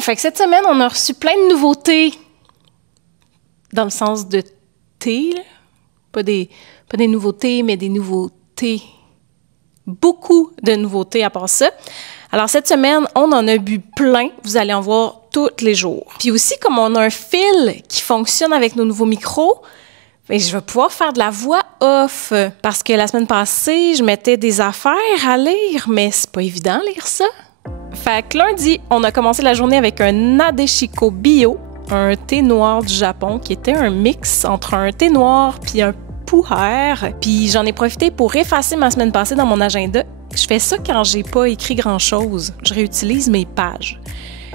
Fait que cette semaine, on a reçu plein de nouveautés. Dans le sens de thé, là. Pas des nouveautés, mais des nouveautés. Beaucoup de nouveautés à part ça. Alors, cette semaine, on en a bu plein. Vous allez en voir tous les jours. Puis aussi, comme on a un fil qui fonctionne avec nos nouveaux micros, bien, je vais pouvoir faire de la voix off. Parce que la semaine passée, je mettais des affaires à lire, mais c'est pas évident lire ça. Fait que lundi, on a commencé la journée avec un Nadeshiko Bio, un thé noir du Japon qui était un mix entre un thé noir puis un pu'er. Puis j'en ai profité pour effacer ma semaine passée dans mon agenda. Je fais ça quand j'ai pas écrit grand-chose. Je réutilise mes pages.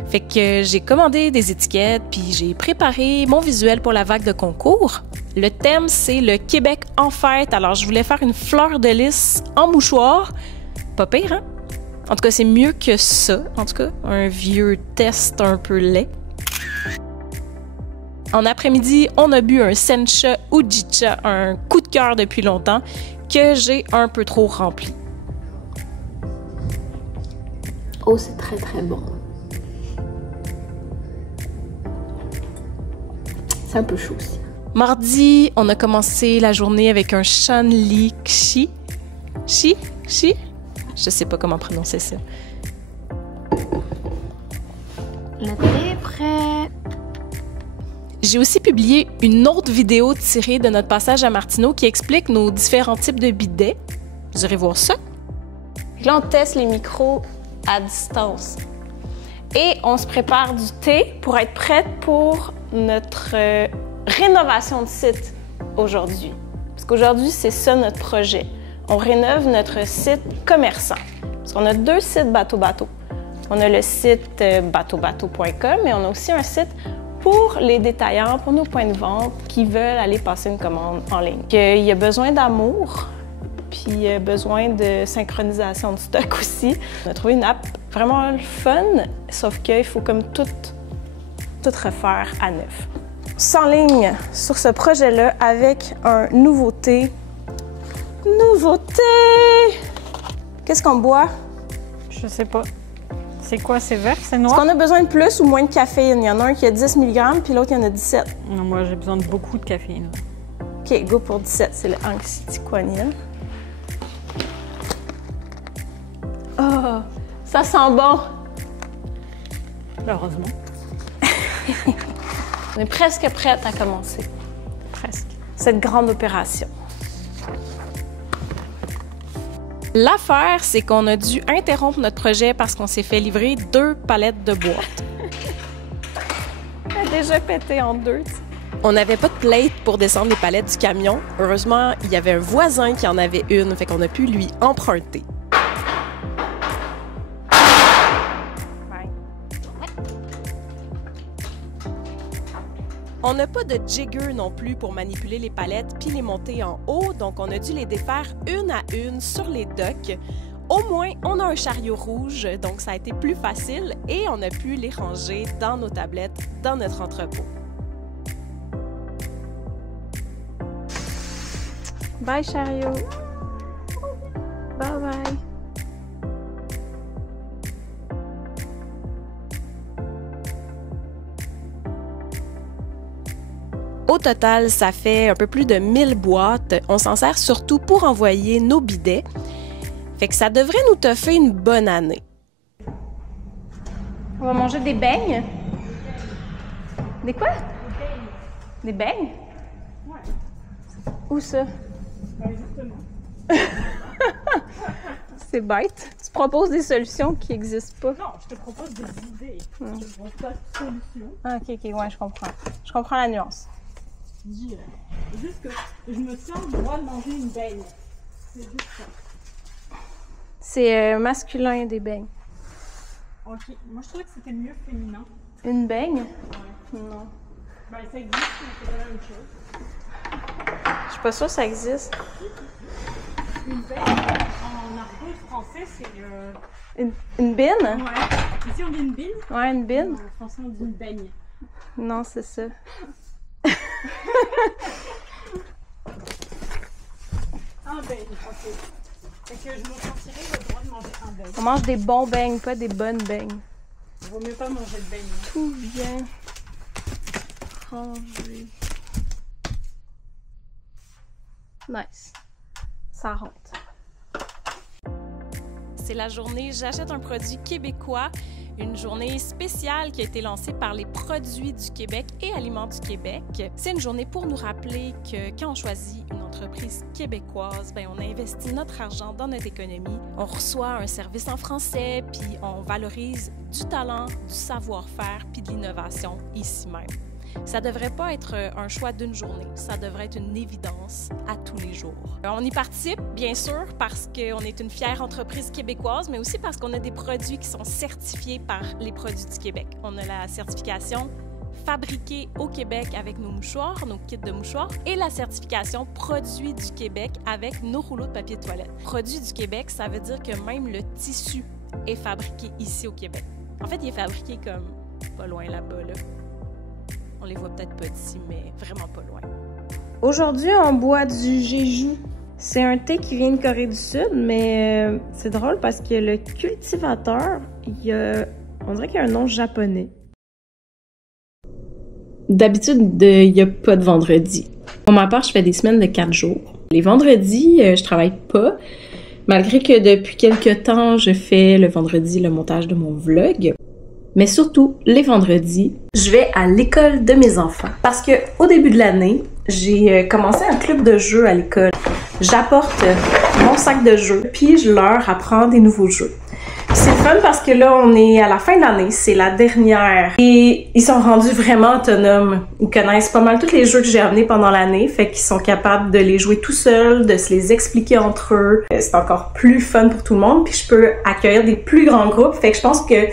Fait que j'ai commandé des étiquettes puis j'ai préparé mon visuel pour la vague de concours. Le thème, c'est le Québec en fête. Alors, je voulais faire une fleur de lys en mouchoir. Pas pire, hein? En tout cas, c'est mieux que ça. En tout cas, un vieux test un peu laid. En après-midi, on a bu un Sencha Ujicha, un coup de cœur depuis longtemps, que j'ai un peu trop rempli. Oh, c'est très très bon. C'est un peu chaud aussi. Mardi, on a commencé la journée avec un Shanli Shi. Je sais pas comment prononcer ça. Le thé est prêt. J'ai aussi publié une autre vidéo tirée de notre passage à Martineau qui explique nos différents types de bidets. Vous irez voir ça. Là, on teste les micros à distance. Et on se prépare du thé pour être prête pour notre rénovation de site aujourd'hui. Parce qu'aujourd'hui, c'est ça notre projet. On rénove notre site commerçant. Parce qu'on a deux sites bateau-bateau. On a le site bateaubateau.com et on a aussi un site pour les détaillants, pour nos points de vente qui veulent aller passer une commande en ligne. Il y a besoin d'amour, puis besoin de synchronisation de stock aussi. On a trouvé une app vraiment fun, sauf qu'il faut comme tout refaire à neuf. On s'enligne sur ce projet-là avec un nouveauté. Qu'est-ce qu'on boit? Je sais pas. C'est quoi? C'est vert? C'est noir? Est-ce qu'on a besoin de plus ou moins de caféine? Il y en a un qui a 10 mg, puis l'autre, il y en a 17. Non, moi, j'ai besoin de beaucoup de caféine. OK, go pour 17. C'est le Anxiety-Quanine. Oh, ça sent bon! Heureusement. On est presque prête à commencer. Presque. Cette grande opération. L'affaire, c'est qu'on a dû interrompre notre projet parce qu'on s'est fait livrer 2 palettes de boîtes. Elle a déjà pété en deux. On n'avait pas de plate pour descendre les palettes du camion. Heureusement, il y avait un voisin qui en avait une, fait qu'on a pu lui emprunter. On n'a pas de jigger non plus pour manipuler les palettes puis les monter en haut, donc on a dû les défaire une à une sur les docks. Au moins, on a un chariot rouge, donc ça a été plus facile et on a pu les ranger dans nos tablettes, dans notre entrepôt. Bye chariot! Bye bye! Au total, ça fait un peu plus de 1000 boîtes. On s'en sert surtout pour envoyer nos bidets. Fait que ça devrait nous toffer une bonne année. On va manger des beignes. Des quoi? Des beignes? Ouais. Où ça? Ben justement. C'est bête. Tu proposes des solutions qui n'existent pas. Non, je te propose des idées. Je te propose pas de solution. Ah, ok, ouais, je comprends. Je comprends la nuance. Je dis juste que je me sens le droit de manger une beigne. C'est juste ça. C'est masculin, des beignes. Ok, moi je trouvais que c'était mieux féminin. Une beigne? Ouais. Non. Ben ça existe, mais c'est pas la même chose. Je suis pas sûre que ça existe. Une beigne, en argot français, c'est Une bine? Ouais. Ici on dit une bine. Ouais, une bine? En français on dit une beigne. Non, c'est ça. Un beigne, ok. Fait que je me sentirais le droit de manger un beigne. On mange des bons beignes, pas des bonnes beignes. Il vaut mieux pas manger de beignets. Tout bien rangé. Nice. Ça rentre. C'est la journée J'achète un produit québécois, une journée spéciale qui a été lancée par les Produits du Québec et Aliments du Québec. C'est une journée pour nous rappeler que quand on choisit une entreprise québécoise, bien, on investit notre argent dans notre économie, on reçoit un service en français, puis on valorise du talent, du savoir-faire, puis de l'innovation ici même. Ça devrait pas être un choix d'une journée, ça devrait être une évidence à tous les jours. On y participe, bien sûr, parce qu'on est une fière entreprise québécoise, mais aussi parce qu'on a des produits qui sont certifiés par les Produits du Québec. On a la certification Fabriqué au Québec avec nos mouchoirs, nos kits de mouchoirs, et la certification Produits du Québec avec nos rouleaux de papier de toilette. Produits du Québec, ça veut dire que même le tissu est fabriqué ici au Québec. En fait, il est fabriqué comme pas loin là-bas, là. On les voit peut-être pas d'ici, mais vraiment pas loin. Aujourd'hui, on boit du Jeju. C'est un thé qui vient de Corée du Sud, mais c'est drôle parce que le cultivateur, on dirait qu'il y a un nom japonais. D'habitude, il n'y a pas de vendredi. Pour ma part, je fais des semaines de 4 jours. Les vendredis, je travaille pas, malgré que depuis quelques temps, je fais le vendredi le montage de mon vlog. Mais surtout, les vendredis, je vais à l'école de mes enfants. Parce que au début de l'année, j'ai commencé un club de jeux à l'école. J'apporte mon sac de jeux, puis je leur apprends des nouveaux jeux. C'est fun parce que là, on est à la fin de l'année, c'est la dernière. Et ils sont rendus vraiment autonomes. Ils connaissent pas mal tous les jeux que j'ai amenés pendant l'année, fait qu'ils sont capables de les jouer tout seuls, de se les expliquer entre eux. C'est encore plus fun pour tout le monde, puis je peux accueillir des plus grands groupes, fait que je pense que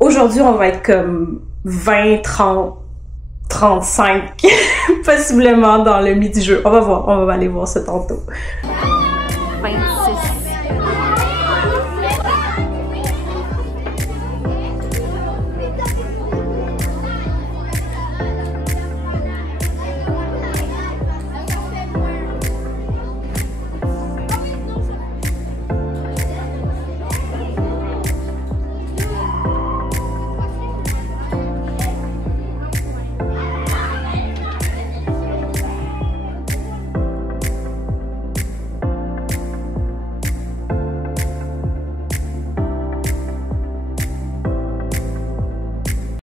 aujourd'hui, on va être comme 20, 30, 35, possiblement dans le midi-jeu. On va voir, on va aller voir ça tantôt. 26.